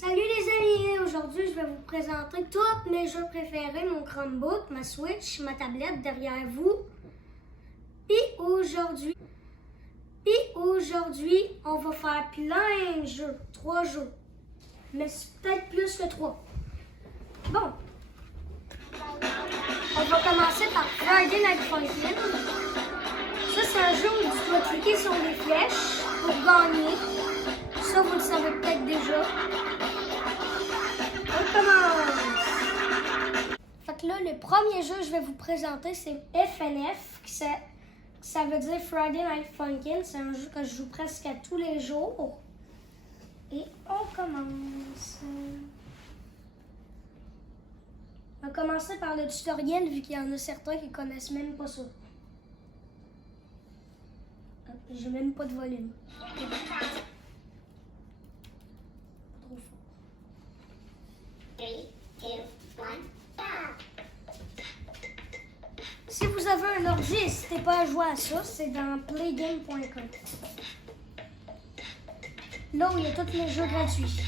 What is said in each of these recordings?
Salut les amis, aujourd'hui je vais vous présenter tous mes jeux préférés, mon Chromebook, ma Switch, ma tablette derrière vous. Puis aujourd'hui, on va faire plein de jeux, 3 jeux, mais c'est peut-être plus que 3. Bon, on va commencer par Friday Night Funkin'. Ça c'est un jeu où tu dois cliquer sur les flèches pour gagner. Ça vous le savez peut-être déjà. On commence! Fait que là, le premier jeu que je vais vous présenter, c'est FNF, ça veut dire Friday Night Funkin'. C'est un jeu que je joue presque à tous les jours. Et on commence. On va commencer par le tutoriel, vu qu'il y en a certains qui connaissent même pas ça. J'ai même pas de volume. Si vous avez un ordi, n'hésitez pas à jouer à ça, c'est dans playgame.com. Là où il y a tous les jeux gratuits.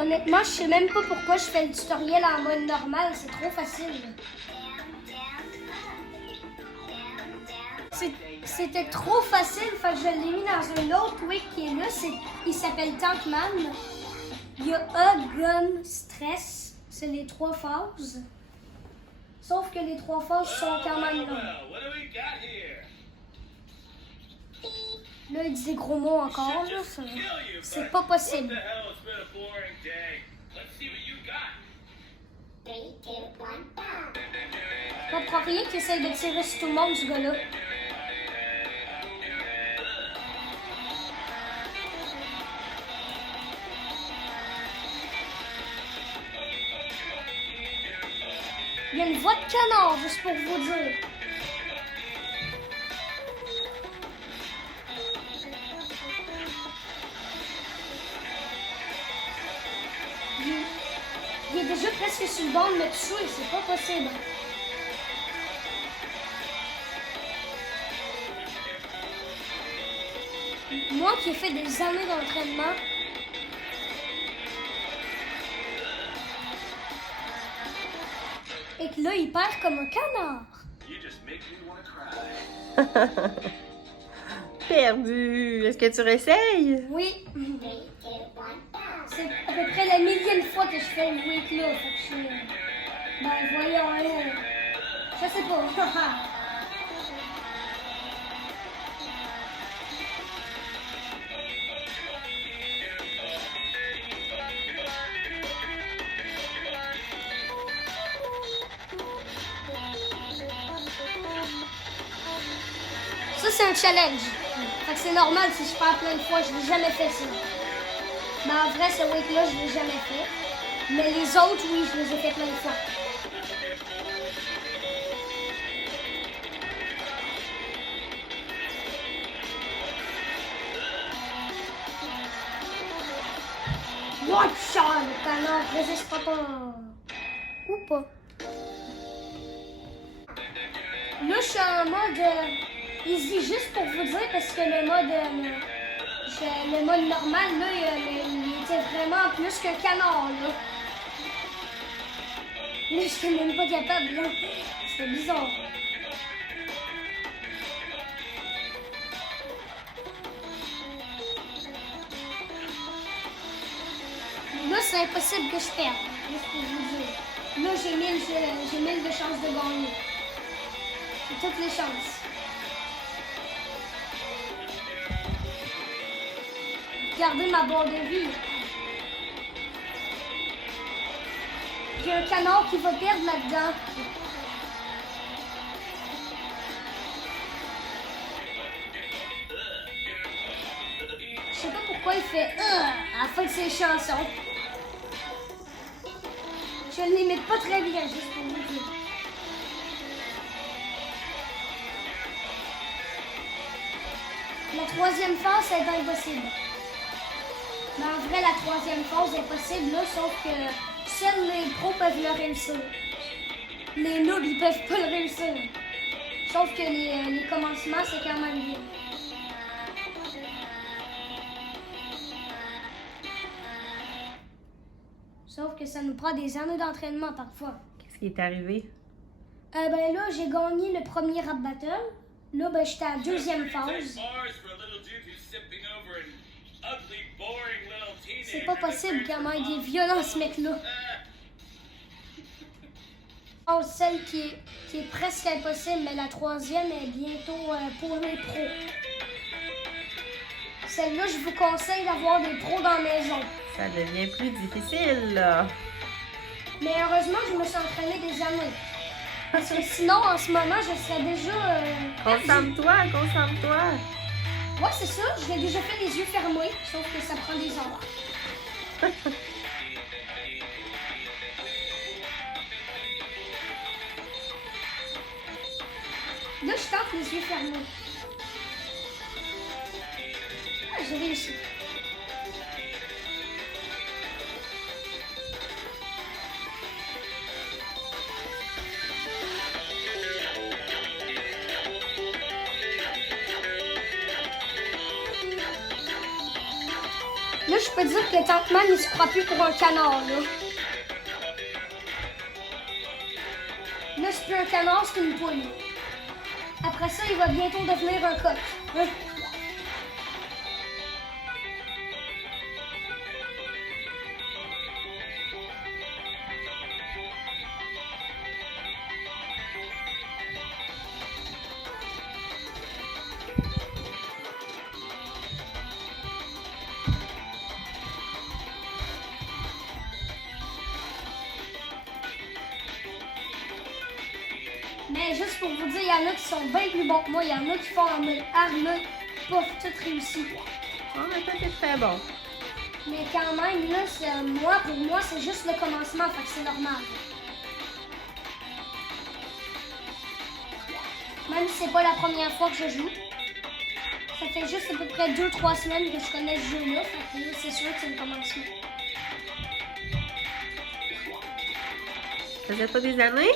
Honnêtement, je sais même pas pourquoi je fais le tutoriel en mode normal, c'est trop facile. C'était trop facile, fait que je l'ai mis dans un autre wiki qui est là, il s'appelle Tankman. Il y a Hug, Gun, Stress, c'est les 3 phases. Sauf que les 3 phases sont quand même longues. Là, il dit des gros mots encore, là, c'est pas possible. Je comprends rien qu'il essaye de tirer sur tout le monde, ce gars-là. Il y a une voix de canard, juste pour vous dire. Il est déjà presque sur le bord de me tuer, c'est pas possible. Moi qui ai fait des années d'entraînement, et que là il perd comme un canard. Perdu. Est-ce que tu réessayes? Oui. C'est à peu près la millième fois que je fais une week là. Fait que je suis... Ben voyons, je sais pas. Ça c'est un challenge. Fait que c'est normal si je perds plein de fois, je n'ai jamais fait ça. Mais en vrai, ce week-là, je ne l'ai jamais fait. Mais les autres, oui, je les ai fait plein de fois. Watch out, le canard, résiste pas ton... Ou pas. Là, je suis en mode easy, juste pour vous dire, parce que le mode normal, là, il était vraiment plus qu'un canard, là. Mais je n'étais même pas capable, là. C'était bizarre. Là, c'est impossible que je perde, juste pour vous dire. Là, j'ai 1000 de chances de gagner. J'ai toutes les chances. Regardez ma barre de vie. Il y a un canard qui va perdre là-dedans. Je sais pas pourquoi il fait à la fin de ses chansons. Je ne l'imite pas très bien, juste pour vous dire. troisième phase, c'est impossible. Mais en vrai, la troisième phase est possible, là, sauf que seuls les pros peuvent le réussir. Les noobs, ils peuvent pas le réussir. Sauf que les commencements, c'est quand même bien. Sauf que ça nous prend des années d'entraînement parfois. Qu'est-ce qui est arrivé? Ben là, j'ai gagné le premier rap battle. Là, ben, j'étais à la deuxième phase. C'est pas possible comment il est violent, ce mec-là. Oh, celle qui est presque impossible, mais la troisième est bientôt pour les pros. Celle-là, je vous conseille d'avoir des pros dans la maison. Ça devient plus difficile, là. Mais heureusement, je me suis entraînée des années. Parce que sinon, en ce moment, je serais déjà... Concentre-toi, concentre-toi. Ouais, c'est ça. Je l'ai déjà fait les yeux fermés, sauf que ça prend des heures. Là, je tente les yeux fermés. Ah, j'ai réussi. Là, je peux dire que Tankman, il se croit plus pour un canard, là. Là, c'est plus un canard, c'est une poule. Après ça, il va bientôt devenir un coq. Mais juste pour vous dire, il y en a qui sont bien plus bons que moi. Il y en a qui font en mode armé, pas tout réussi. Oh, mais toi, t'es très bon. Mais quand même, là, pour moi, c'est juste le commencement, fait que c'est normal. Même si c'est pas la première fois que je joue. Ça fait juste à peu près 2-3 semaines que je connais ce jeu-là, fait que là, c'est sûr que c'est le commencement. Ça faisait pas des années?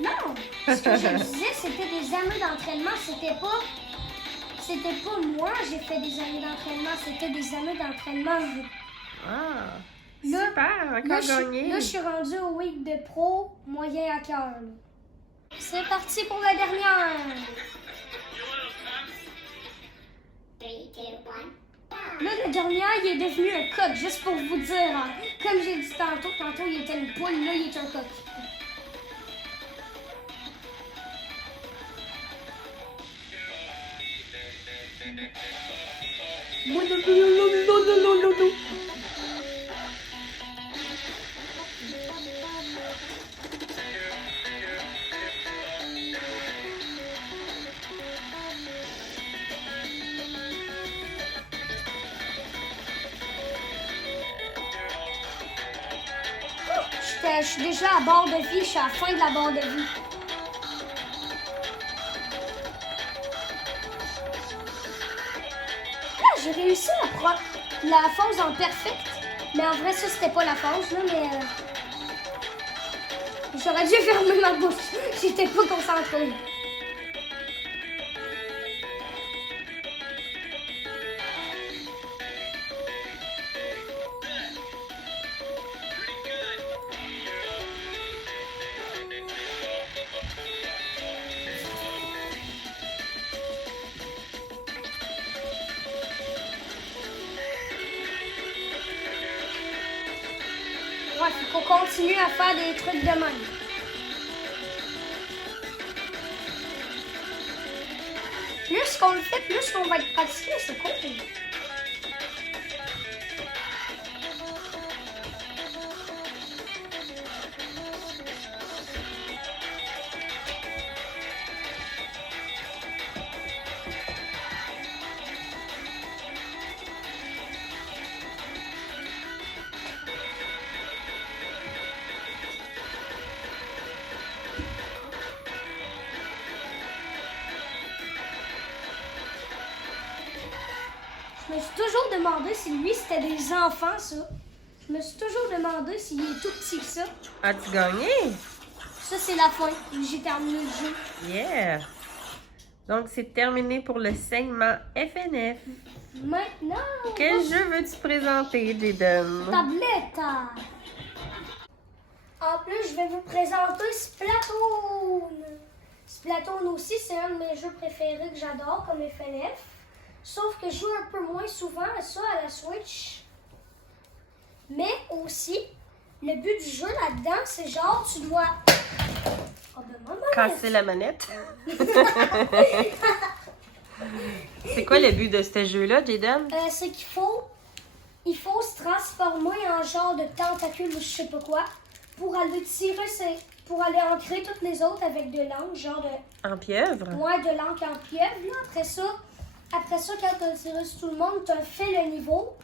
Non! Ce que je disais, c'était des années d'entraînement. C'était pas moi, j'ai fait des années d'entraînement. C'était des années d'entraînement. Ah! Là, Super! Encore gagné! Là, je suis rendue au week de pro moyen à cœur. C'est parti pour la dernière! 3, 2, 1. Là, le dernier, il est devenu un coq, juste pour vous dire. Hein. Comme j'ai dit tantôt, il était une poule, là, il est un coq. Je suis déjà à bord de vie, je suis à la fin de la barre de vie. Ah, j'ai réussi la phase en perfect. Mais en vrai, ça, c'était pas la phase, là, mais... J'aurais dû fermer ma bouche. J'étais pas concentrée. Ouais, faut qu'on continue à faire des trucs de même. Plus qu'on le fait, plus qu'on va être pratiqué, c'est cool. Je me suis toujours demandé si lui, c'était des enfants, ça. Je me suis toujours demandé s'il est tout petit que ça. As-tu gagné? Ça, c'est la fin. J'ai terminé le jeu. Yeah! Donc, c'est terminé pour le segment FNF. Maintenant, Quel jeu veux-tu présenter, Jaden? tablette. En plus, je vais vous présenter Splatoon. Splatoon aussi, c'est un de mes jeux préférés que j'adore comme FNF. Sauf que je joue un peu moins souvent à ça à la Switch. Mais aussi, le but du jeu là-dedans, c'est genre, tu dois... Oh, ben, maman, Casser la manette. C'est quoi le but de ce jeu-là, Jaden? c'est qu'il faut se transformer en genre de tentacule ou je sais pas quoi pour aller tirer pour aller ancrer toutes les autres avec de l'encre, genre de... En pieuvre? Ouais, de l'encre en pieuvre, là. Après ça, quand t'as tiré sur tout le monde, t'as fait le niveau.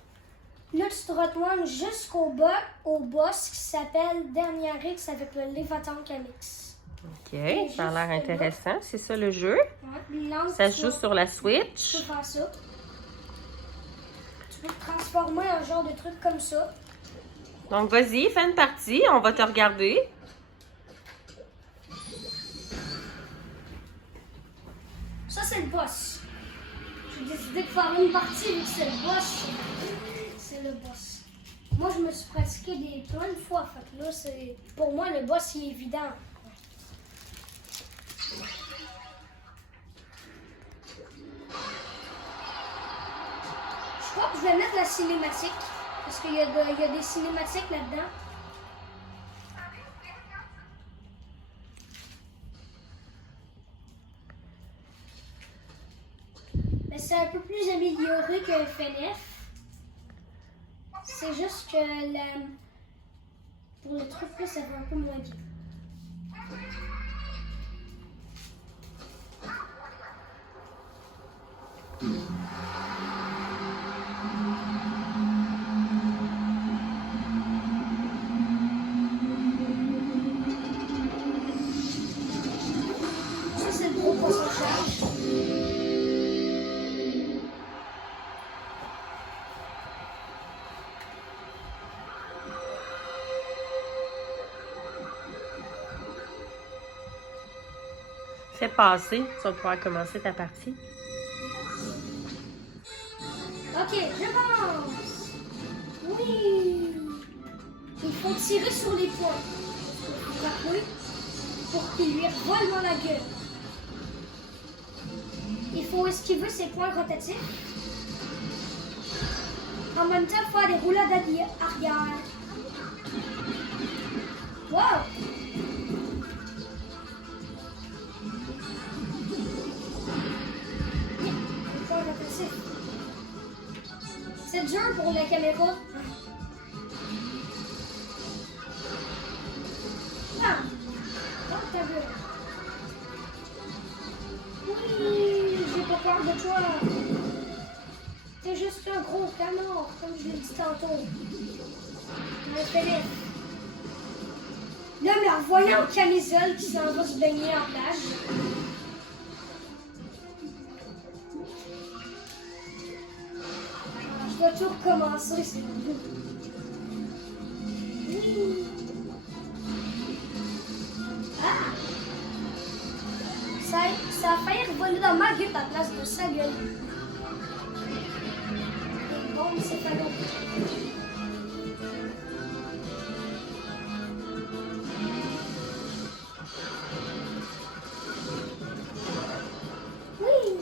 Là, tu te retournes jusqu'au bas, au boss qui s'appelle Dernier X avec le Léviathan Camix. OK, ça a l'air intéressant. C'est ça le jeu? Ouais, Ça se joue sur la Switch. Tu peux faire ça. Tu peux te transformer en genre de truc comme ça. Donc, vas-y, fais une partie. On va te regarder. Ça, c'est le boss. J'ai décidé de faire une partie vu que c'est le boss. C'est le boss. Moi, je me suis pratiqué plein de fois. Fait que là, pour moi, le boss, il est évident. Je crois que je vais mettre la cinématique. Parce qu'il y a des cinématiques là-dedans. Mais c'est un peu plus amélioré que FNF. C'est juste que pour le truc là, ça va un peu moins vite. Ça, c'est le gros poisson charge. Fais passer. Tu vas pouvoir commencer ta partie. Ok, je commence. Oui. Il faut tirer sur les points. Pour frapper, pour qu'il lui revole dans la gueule. Il faut esquiver ses points rotatifs. En même temps, faire des roulades arrière. Wow! Les points rotatifs. C'est dur pour la caméra. Ah! Dans ta gueule. Oui, j'ai pas peur de toi. T'es juste un gros canard, comme je l'ai dit tantôt. Un FNF. Là, mais en voyant Camisole qui s'en va se baigner en plage. Je dois tout recommencer, c'est bon. Oui. Ah! Ça a failli revoler dans ma gueule à la place de sa gueule. Bon, c'est pas long. Oui!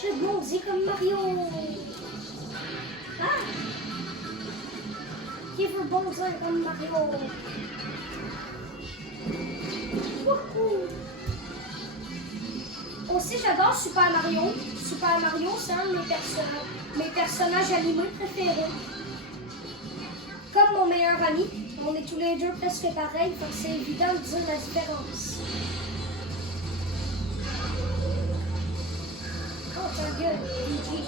Je bondis comme Mario. Ah! Qui veut bondir comme Mario? Wouhou! Aussi, j'adore Super Mario. Super Mario, c'est un de mes personnages animés préférés. Comme mon meilleur ami, on est tous les deux presque pareils, donc c'est évident de dire la différence. Oh, ta gueule, Luigi.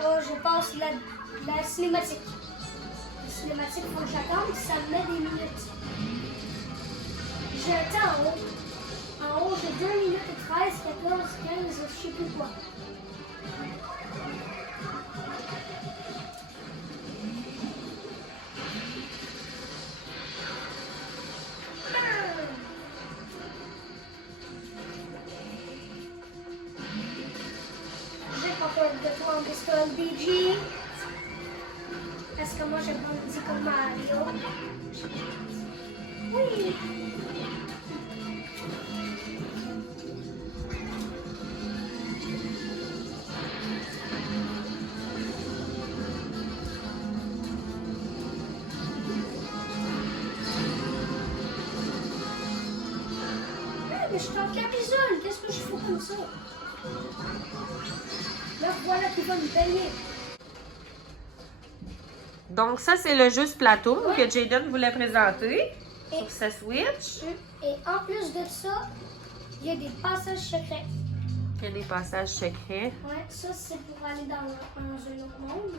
Oh, je passe la cinématique. cinématique, faut que j'attende, ça me met des minutes. J'ai un temps en haut. En haut, j'ai 2 minutes et 13, 14, 15, je sais plus quoi. J'ai pas peur de toi en pistole, BG. Parce que moi, j'ai grandi comme Mario. Oui. Mais je suis en camisole, qu'est-ce que je fais comme ça? Là, voilà qui va me payer. Donc, ça, c'est le jeu Splatoon que Jaden voulait présenter sur sa Switch. Et en plus de ça, il y a des passages secrets. Il y a des passages secrets. Ouais, ça, c'est pour aller dans un autre monde.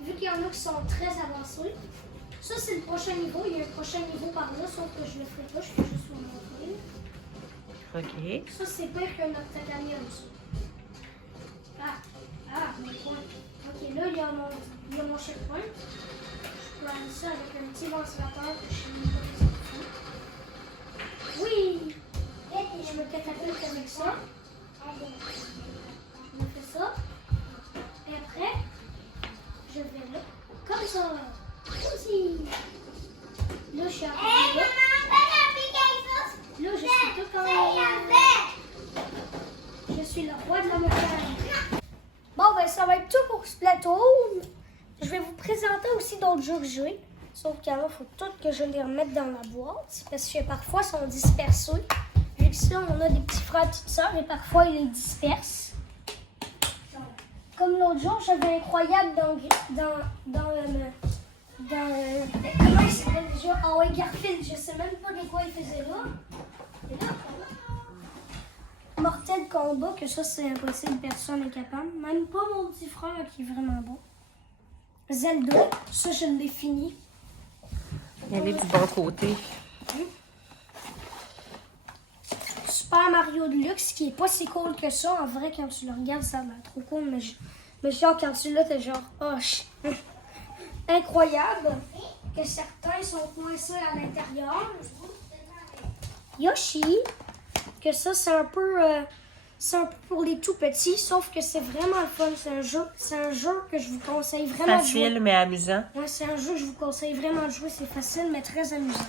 Vu qu'il y en a qui sont très avancés. Ça, c'est le prochain niveau. Il y a un prochain niveau par là, sauf que je le ferai pas, je fais juste vous montrer. OK. Ça, c'est pire que notre Titanium. Mon point. Ok, là, il y a mon checkpoint. Je peux aller ça avec un petit ventilateur que je sais même pas ce qu'il fait. Oui! Et je me catapulte avec ça. Je me fais ça. Et après, je vais là. Comme ça. Aussi. Là, je suis arrivée là. Là, je suis tout en Je suis le roi de la montagne. Bon, ben, ça va être tout pour Splatoon. Je vais vous présenter aussi d'autres jeux que j'ai. Sauf qu'avant, il faut tout que je les remette dans la boîte. Parce que parfois, ils sont dispersés. Vu que ça, on a des petits frères et petites sœurs et parfois, ils les dispersent. Comme l'autre jour, j'avais Incroyable comment il s'appelle déjà? Ah ouais, Garfield. Je sais même pas de quoi il faisait là. Et là, Mortel Combat, que ça, c'est impossible, personne n'est capable. Même pas mon petit frère qui est vraiment bon. Zelda, ça, je l'ai fini. Il y avait du bon côté. Super Mario Deluxe, qui est pas si cool que ça. En vrai, quand tu le regardes, ça a l'air trop cool. Mais genre, quand tu l'as, t'es genre, oh, incroyable. Que certains sont coincés à l'intérieur. Yoshi, que ça, c'est un peu pour les tout petits, sauf que c'est vraiment le fun. C'est un jeu que je vous conseille vraiment de jouer. Facile, mais amusant. Ouais, c'est un jeu que je vous conseille vraiment de jouer. C'est facile, mais très amusant.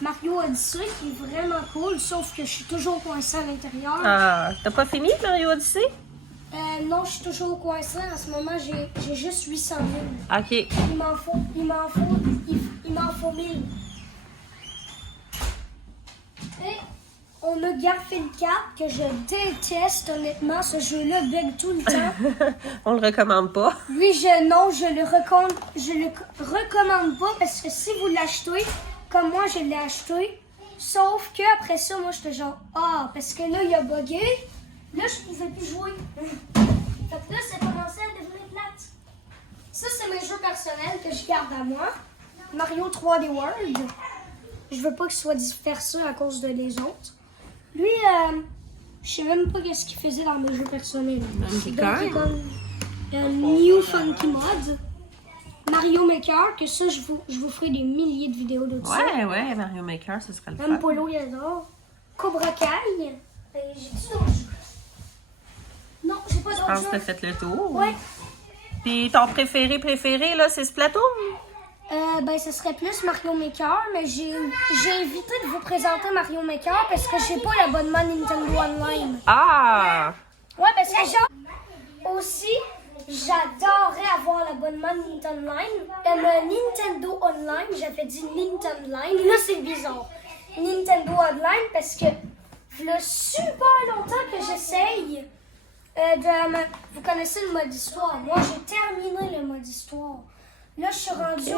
Mario Odyssey, qui est vraiment cool, sauf que je suis toujours coincée à l'intérieur. Ah, t'as pas fini Mario Odyssey? Non, je suis toujours coincée. En ce moment, j'ai juste 800 000. OK. Il m'en faut 1000. Et on a Garfield 4, que je déteste, honnêtement. Ce jeu-là bug tout le temps. On le recommande pas. Lui, je le recommande pas parce que si vous l'achetez, comme moi, je l'ai acheté. Sauf que après ça, moi, j'étais genre, parce que là, il a bugué. Là, je pouvais plus jouer. Fait que là, ça commençait à devenir plate. Ça, c'est mes jeux personnels que je garde à moi. Mario 3D World. Je veux pas qu'il soit dispersé à cause de les autres. Lui, je sais même pas qu'est-ce qu'il faisait dans mes jeux personnels. Donkey Donkey Kong. Kong. New Funky Mod. Mario Maker, que ça, je vous ferai des milliers de vidéos de ça. Ouais, Mario Maker, ce serait le fun. Même Polo, il adore. Cobra Kai. J'ai-tu d'autres jeux? Non, j'ai pas Je d'autres pense que t'as jeux. fait le tour. Ouais. Puis ton préféré, là, c'est Splatoon? Ben, ce serait plus Mario Maker, mais j'ai évité de vous présenter Mario Maker parce que j'ai pas l'abonnement Nintendo Online. Ah! Ouais, parce que genre, aussi, j'adorerais avoir l'abonnement Nintendo Online. Nintendo Online, j'avais dit Nintendo Online, là c'est bizarre. Nintendo Online parce que le super longtemps que j'essaye vous connaissez le mode histoire. Moi, j'ai terminé le mode histoire. Là, je suis rendue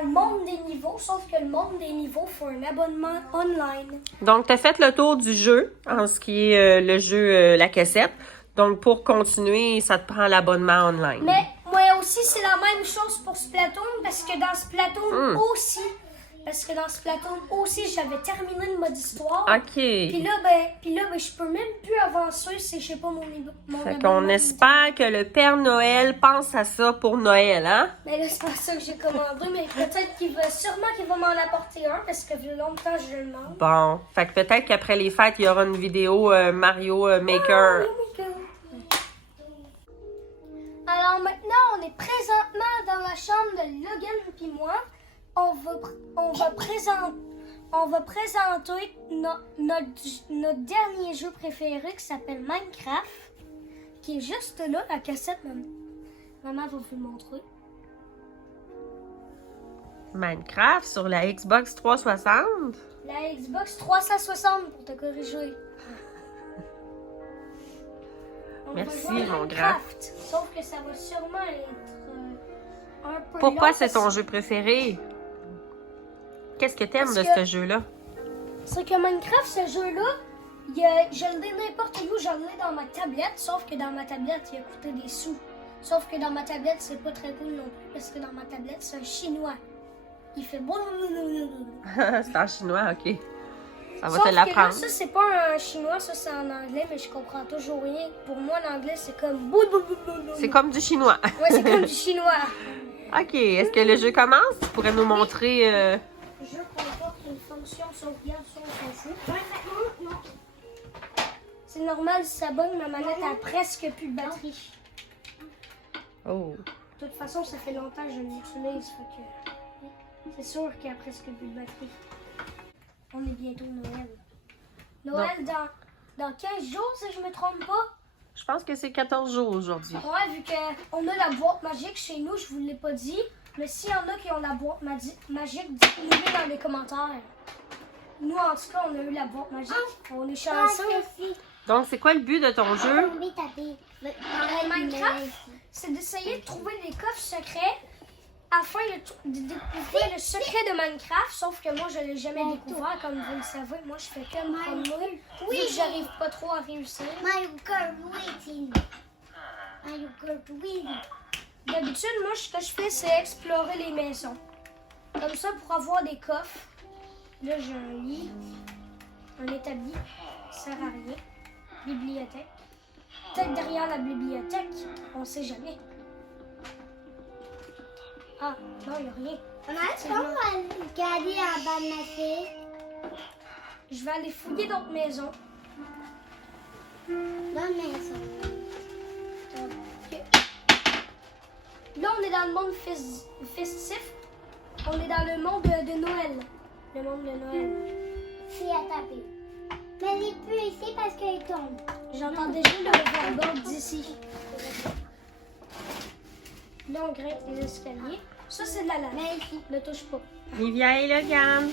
au monde des niveaux, sauf que le monde des niveaux, faut un abonnement online. Donc, tu as fait le tour du jeu, en ce qui est le jeu La Cassette. Donc, pour continuer, ça te prend l'abonnement online. Mais moi aussi, c'est la même chose pour Splatoon, parce que dans Splatoon aussi, j'avais terminé le mode histoire. OK. Puis là, je peux même plus avancer si je sais pas mon niveau. Fait qu'on espère que le Père Noël pense à ça pour Noël, hein? Mais là, c'est pas ça que j'ai commandé, mais peut-être qu'il va m'en apporter un, parce que depuis longtemps, je le demande. Bon. Fait que peut-être qu'après les fêtes, il y aura une vidéo Mario Maker. Alors maintenant, on est présentement dans la chambre de Logan puis moi. On va présenter notre dernier jeu préféré qui s'appelle Minecraft, qui est juste là, la cassette. Maman va vous le montrer. Minecraft sur la Xbox 360? La Xbox 360 pour te corriger. On Merci, va jouer à mon Minecraft, sauf que ça va sûrement être un peu Pourquoi long c'est ton parce- jeu préféré? Qu'est-ce que t'aimes Parce de que- ce jeu-là? C'est que Minecraft, ce jeu-là, je le l'ai n'importe où, je l'ai dans ma tablette, sauf que dans ma tablette, il a coûté des sous. Sauf que dans ma tablette, c'est pas très cool non plus, parce que dans ma tablette, c'est un chinois. Il fait C'est en chinois, OK. Ça va Sauf te que là, l'apprendre. ça, c'est pas un chinois, ça, c'est en anglais, mais je comprends toujours rien. Pour moi, l'anglais, c'est comme boulboulboulboulboul. C'est comme du chinois. Ouais, c'est comme du chinois. OK. Est-ce que le jeu commence? Tu pourrais nous montrer... Je comporte une fonction sauvegarde sur son fou. Non. C'est normal, si ça bug, ma manette a presque plus de batterie. Oh. De toute façon, ça fait longtemps que je l'utilise, fait que c'est sûr qu'il y a presque plus de batterie. On est bientôt Noël. Noël dans 15 jours, si je me trompe pas. Je pense que c'est 14 jours aujourd'hui. Ouais, vu qu'on a la boîte magique chez nous, je vous l'ai pas dit. Mais s'il y en a qui ont la boîte magique, dites-nous dans les commentaires. Nous, en tout cas, on a eu la boîte magique. On est chanceux. Donc, c'est quoi le but de ton jeu? Minecraft, c'est d'essayer de trouver des coffres secrets afin de découvrir le secret de Minecraft. Sauf que moi, je ne l'ai jamais découvert, comme vous le savez. Moi, je fais que me promener. Oui, j'arrive pas trop à réussir. D'habitude, moi, ce que je fais, c'est explorer les maisons. Comme ça, pour avoir des coffres. Là, j'ai un lit, un établi, ça sert à rien. Bibliothèque. Peut-être derrière la bibliothèque, on sait jamais. Ah, non, il n'y a rien. Je vais aller fouiller d'autres maisons. Ok. Là, on est dans le monde festif. On est dans le monde de Noël. Le monde de Noël. Mais il est plus ici parce qu'il tombe. J'entends déjà le overboard d'ici. Là, on grimpe les escaliers. Ça, c'est de la lave. Mais ici. Ne touche pas. Livia et Logan.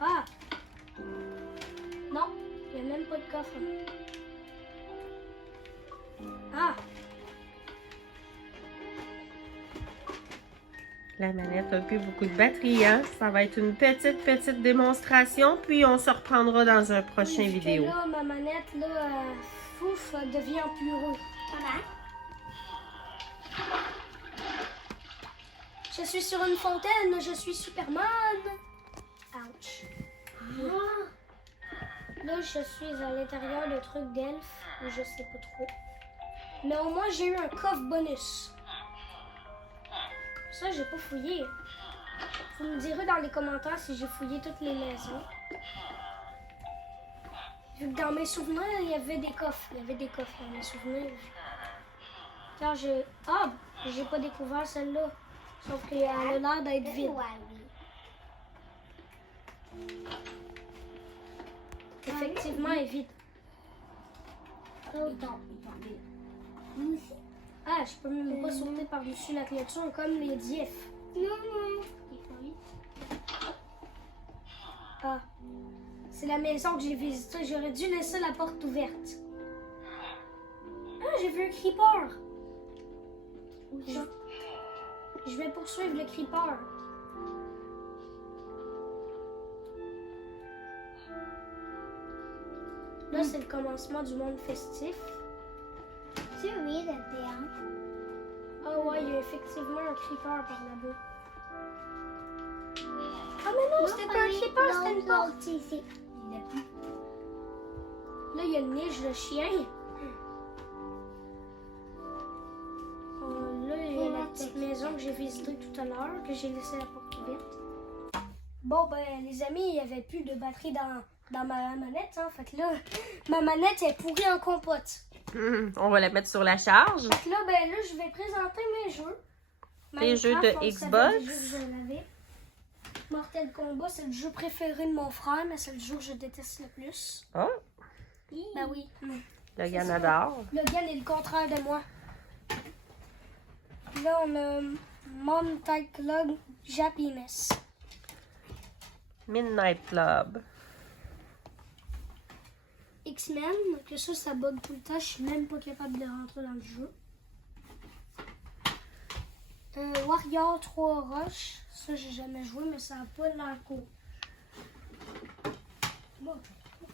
Ah! Non, il n'y a même pas de coffre. Ah! La manette a plus beaucoup de batterie, hein? Ça va être une petite démonstration, puis on se reprendra dans un prochain Vu que vidéo. là, ma manette, là, fouf, devient plus heureux. Je suis sur une fontaine, je suis Superman. Ouch. Là, je suis à l'intérieur de trucs d'elfe, ou je sais pas trop. Mais au moins, j'ai eu un coffre bonus. Ça, j'ai pas fouillé. Vous me direz dans les commentaires si j'ai fouillé toutes les maisons. Vu que dans mes souvenirs, il y avait des coffres. Il y avait des coffres dans mes souvenirs. Car j'ai... Ah! J'ai pas découvert celle-là. Sauf qu'elle a l'air d'être vide. Effectivement, elle est vide. Ah, je peux même pas sauter par-dessus la clôture comme les diefs. Ah. C'est la maison que j'ai visitée. J'aurais dû laisser la porte ouverte. Ah, j'ai vu un creeper. Je vais poursuivre le creeper. Là, c'est le commencement du monde festif. Tu ris de théâtre. Ah ouais, il y a effectivement un creeper par là-bas. Ah mais non, c'était pas un creeper, c'était une porte. Ici. Là, il y a une niche de chien. Là, il y a la petite maison que j'ai visitée tout à l'heure, que j'ai laissé la porte ouverte. Bon, ben, les amis, il n'y avait plus de batterie dans ma manette, hein. Fait que là, ma manette est pourrie en compote. On va la mettre sur la charge. Fait que là, ben, là, je vais présenter mes jeux. Les jeux de Minecraft, on Xbox. savait déjà que je l'avais. Mortal Kombat, c'est le jeu préféré de mon frère, mais c'est le jeu que je déteste le plus. Oh, Ben oui. Logan adore. Logan est le contraire de moi. Là, on a Mountain Club Happiness. Midnight Club. X-Men, que ça bug tout le temps. Je suis même pas capable de rentrer dans le jeu. Warrior 3 Rush. Ça, j'ai jamais joué, mais ça n'a pas l'air cool. Bon.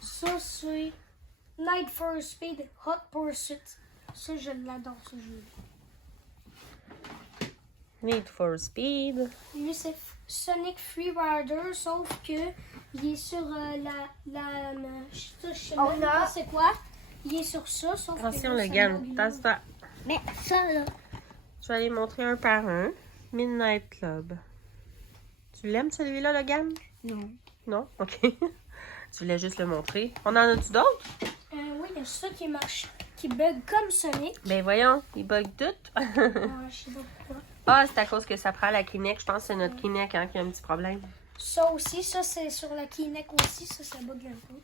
Ça, c'est Night for Speed Hot Pursuit. Ça, je l'adore, ce jeu. Need for Speed. Lui, c'est Sonic Free Rider, sauf que il est sur je sais même pas c'est quoi. Il est sur ça, sauf Attention, que là, Logan. ça bug. Tasse-toi. Mais ça, là. Je vais aller montrer un par un. Midnight Club. Tu l'aimes celui-là, Logan? Non. Non? Ok. Tu voulais juste le montrer. On en a-tu d'autres? Oui, il y a ça qui marche, qui bug comme Sonic. Ben voyons, il bug tout. Je sais pas pourquoi. Ah, c'est à cause que ça prend la Kinect. Je pense que c'est notre Kinect hein, qui a un petit problème. Ça aussi, ça c'est sur la Kinect aussi, ça bug un peu.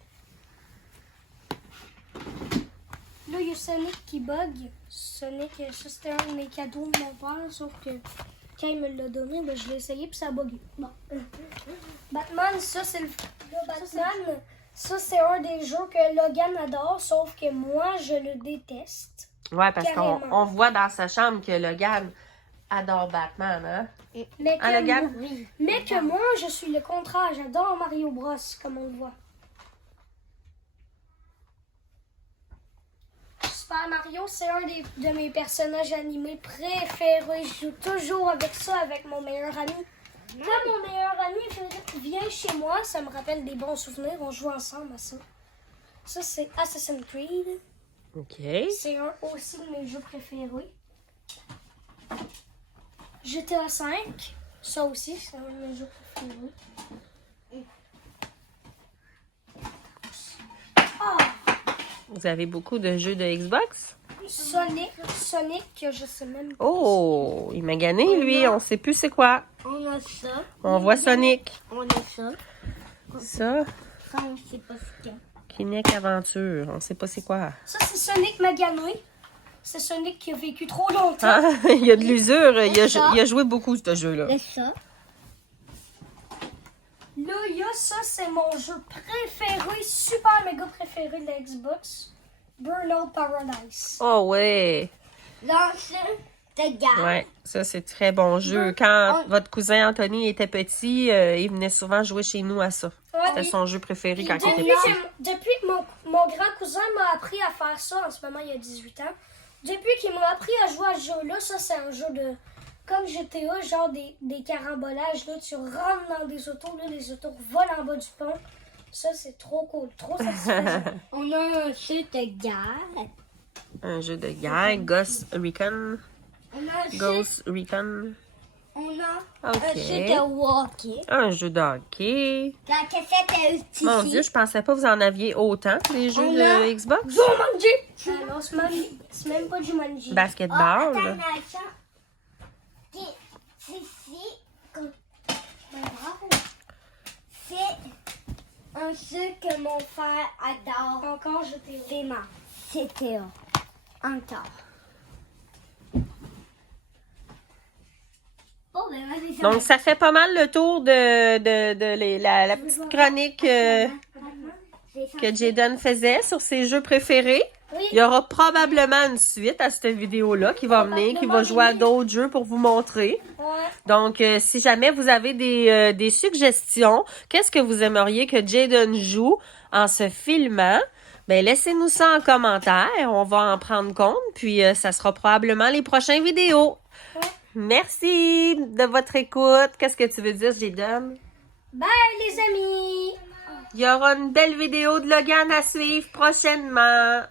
Là, il y a Sonic qui bug. Sonic, ça c'était un de mes cadeaux de mon père, sauf que quand il me l'a donné, ben, je l'ai essayé puis ça a bugué. Bon. Batman, ça c'est le... Batman, ça c'est un des jeux que Logan adore, sauf que moi, je le déteste. Ouais, parce Carrément. qu'on voit dans sa chambre que Logan adore Batman, hein? Mais que, Hein, Logan? mais que moi, je suis le contraire. J'adore Mario Bros, comme on le voit. Super Mario, c'est un de mes personnages animés préférés. Je joue toujours avec ça, avec mon meilleur ami. Quand mon meilleur ami vient chez moi, ça me rappelle des bons souvenirs. On joue ensemble à ça. Ça, c'est Assassin's Creed. OK. C'est aussi de mes jeux préférés. GTA V, ça aussi, c'est un de mes jeux préférés. Ah! Vous avez beaucoup de jeux de Xbox? Sonic, que je sais même pas. Oh, il m'a gagné, lui. On sait plus c'est quoi. On a ça. On voit Sonic. On a ça. Ça, Ça, on sait pas ce qu'il y a. Kinect Aventure. On sait pas c'est quoi. Ça, c'est Sonic m'a gagné. C'est Sonic qui a vécu trop longtemps. Ah, il y a de l'usure. Il a joué beaucoup, ce jeu-là. Et ça. Là, il y a ça, c'est mon jeu préféré, super méga préféré de la Xbox. Burnout Paradise. Oh, ouais. Lance de garde. Ouais, ça, c'est très bon jeu. Quand votre cousin Anthony était petit, il venait souvent jouer chez nous à ça. C'était son jeu préféré quand il était petit. Depuis que mon grand cousin m'a appris à faire ça, en ce moment il a 18 ans, depuis qu'il m'a appris à jouer à ce jeu-là, ça c'est un jeu de... Comme GTA, genre des carambolages, là, tu rentres dans des autos, là, les autos volent en bas du pont. Ça c'est trop cool, trop satisfaisant. On a un jeu de garde. Un jeu de guerre, Ghost Recon. On a un jeu, Ghost Recon. on a Ok. un jeu de hockey. Un jeu de hockey. La cassette est ici. Mon Dieu, je pensais pas que vous en aviez autant, des jeux On de a- Xbox. Jumanji! Non, c'est même pas Jumanji. Ah, Basketball. attends, ça. C'est un jeu que mon frère adore. Encore GTA. Vraiment. C'était encore. Bon, ben, vas-y, ça Donc, ça fait pas mal le tour de la petite chronique que Jaden faisait sur ses jeux préférés. Oui. Il y aura probablement une suite à cette vidéo-là qui va venir, qui va jouer à d'autres jeux pour vous montrer. Ouais. Donc, si jamais vous avez des suggestions, qu'est-ce que vous aimeriez que Jaden joue en se filmant? Ben, laissez-nous ça en commentaire. On va en prendre compte. Puis, ça sera probablement les prochaines vidéos. Ouais. Merci de votre écoute. Qu'est-ce que tu veux dire, Jadon? Bye, les amis! Il y aura une belle vidéo de Logan à suivre prochainement.